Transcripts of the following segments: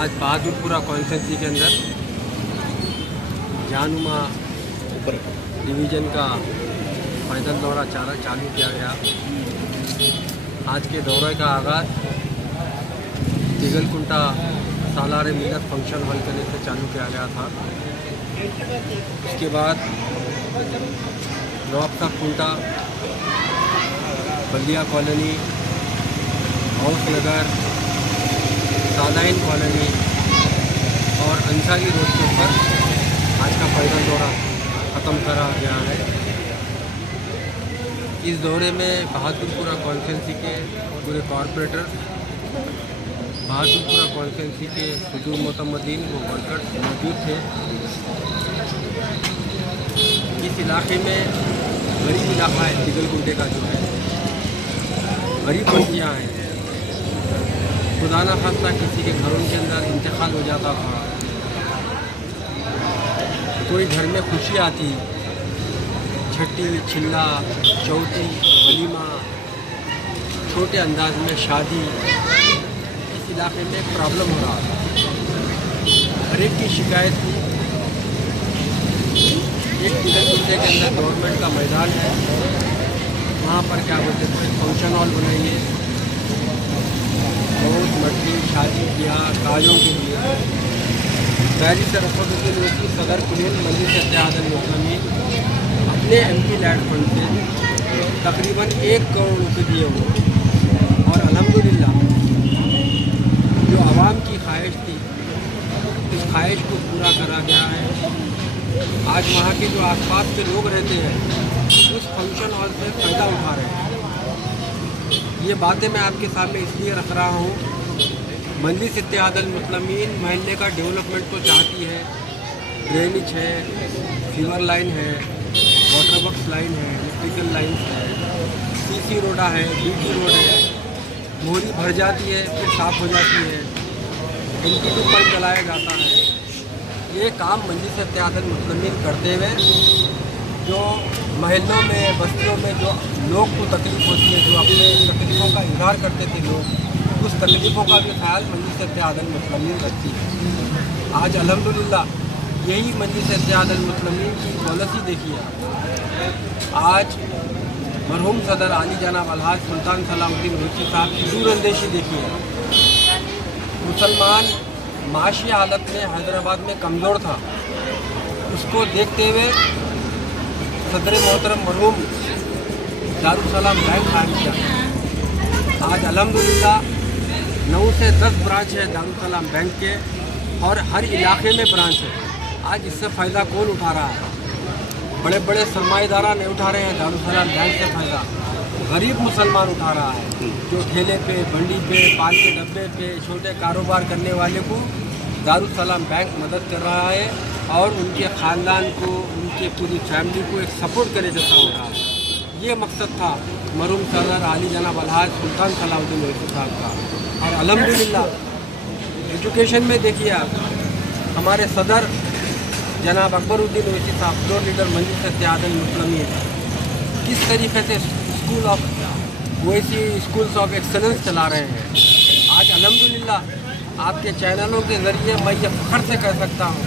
आज बहादुरपुरा कॉन्स्टिट्यूंसी के अंदर जानुमा डिवीज़न का पैदल दौरा चालू किया गया। आज के दौरे का आगाज़ तिगलकुंटा सालार मिलत फंक्शन हॉल करने से चालू किया गया था। उसके बाद नवाबसा कुंटा, बल्दिया कॉलोनी, हाउस नगर, सादाइन कॉलोनी और अंसारी रोड के ऊपर आज का पैदल दौरा ख़त्म करा गया है। इस दौरे में बहादुरपुरा कॉन्स्टिट्यूंसी के पूरे कॉरपोरेटर, बहादुरपुरा कॉन्स्टिट्यूंसी के हुजूर मोतम्मदीन व वर्कर्स मौजूद थे। इस इलाके में गरीब इलाका है, तिगलकुंटे का जो है गरीब बस्तियाँ हैं। खुदा न खास्ता किसी के घरों के अंदर इंतकाल हो जाता था, कोई घर में खुशी आती, छठी, छिल्ला, चौथी, वलीमा, छोटे अंदाज में शादी, इस इलाके में एक प्रॉब्लम हो रहा था। हर एक की शिकायत थी। एक तिगलकुंटे के अंदर गवर्नमेंट का मैदान है, वहाँ पर क्या बोलते थे फंक्शन हॉल बनाइए, बहुत मट्टी, शादी ब्याह काजों के लिए। बैरी से रफाकत की सदर कुलीन मजलिस इत्तेहादुल मुस्लिमीन अपने MP लैंड फंड से तकरीबन 1 करोड़ रुपये दिए हुए और अल्हम्दुलिल्लाह जो आवाम की ख्वाहिश थी उस ख्वाहिश को पूरा करा गया है। आज वहाँ के जो आसपास के लोग रहते हैं उस फंक्शन हॉल से फ़ायदा उठा रहे हैं। ये बातें मैं आपके सामने इसलिए रख रहा हूँ, मजलिस इत्तेहादुल मुस्लिमीन महल्ले का डेवलपमेंट तो चाहती है। ड्रेनेज है, फीवर लाइन है, वाटर वर्क्स लाइन है, इलेक्ट्रिकल लाइन है, CC रोडा है, BT रोड है। मोरी भर जाती है फिर साफ़ हो जाती है, NP2 पाइप चलाया जाता है। ये काम मजलिस इत्तेहादुल मुस्लिमीन करते हुए जो महलों में बस्तियों में जो लोग को तकलीफ़ होती है, जो अपने तकलीफ़ों का इजहार करते थे लोग, उस तकलीफ़ों का भी ख्याल मजलिस इत्तेहादुल मुस्लिमीन रखती है। आज अल्हम्दुलिल्लाह यही मजलिस इत्तेहादुल मुस्लिमीन की पॉलिसी देखिए। आज मरहूम सदर आली जनाब अलहाज सुल्तान सलाहुद्दीन रूसी साहब की दूरअंदेशी देखिए। मुसलमान माशी हालत में हैदराबाद में कमज़ोर था, उसको देखते हुए सदर मोहतरम मरहूम दारुसलाम बैंक कायम किया। आज अल्हम्दुलिल्लाह 9 से 10 ब्रांच है दारुसलाम बैंक के और हर इलाके में ब्रांच है। आज इससे फ़ायदा कौन उठा रहा है? बड़े बड़े सरमाएदारा नहीं उठा रहे हैं दारुसलाम बैंक से फ़ायदा, गरीब मुसलमान उठा रहा है। जो ठेले पे, बंडी पे, पान के डब्बे पे, छोटे कारोबार करने वाले को दारुसलाम बैंक मदद कर रहा है और उनके ख़ानदान को, उनके पूरी फैमिली को एक सपोर्ट करे जैसा हो रहा है। ये मकसद था मरहूम सदर आली जनाब अलहाज सुल्तान सलाहुद्दीन रूसी साहब का। और अल्हम्दुलिल्लाह एजुकेशन में देखिए आप, हमारे सदर जनाब अकबरुद्दीन रूसी साहब, फ्लोर लीडर मजलिस इत्तेहादुल मुस्लिमीन, किस तरीके से school of Owaisi schools of excellence चला रहे हैं। आज अल्हम्दुलिल्लाह आपके चैनलों के ज़रिए मैं ये फ़ख्र से कह सकता हूँ,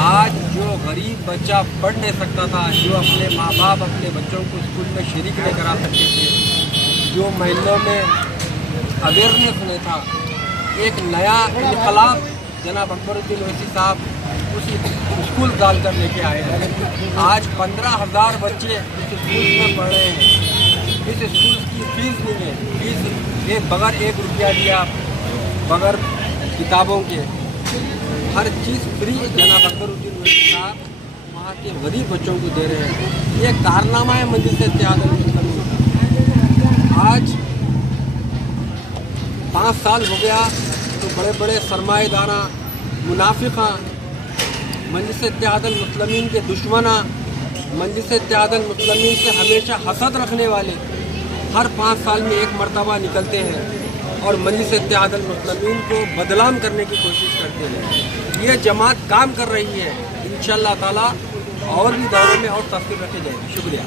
आज जो गरीब बच्चा पढ़ नहीं सकता था, जो अपने माँ बाप अपने बच्चों को स्कूल में शरीक नहीं करा सकते थे, जो महलों में अवेयरनेस नहीं था, एक नया इनकलाब जनाब अकबरुद्दीन ओवैसी साहब उस स्कूल डाल कर लेके आए हैं। आज 15,000 बच्चे इस स्कूल में पढ़ रहे हैं। इस स्कूल की फ़ीस नहीं है, फीस बगैर 1 रुपया दिया, बगैर किताबों के हर चीज़ फ्री जनाब अकबरुद्दीन ओवैसी साहब वहाँ के गरीब बच्चों को दे रहे हैं। ये कारनामा है मजलिस इत्तेहादुल मुस्लिमीन। आज 5 साल हो गया तो बड़े बड़े सरमाएदारा, मुनाफिका, मजलिस इत्तेहादुल मुस्लिमीन के दुश्मना, मजलिस इत्तेहादुल मुस्लिमीन से हमेशा हसद रखने वाले हर 5 साल में एक मरतबा निकलते हैं और मजलिस इत्तेहादुल मुस्लिमीन को बदनाम करने की कोशिश करते हैं। ये जमात काम कर रही है, इंशाअल्लाह ताला और भी दौरों में और तस्वीर रखी जाएगी। शुक्रिया।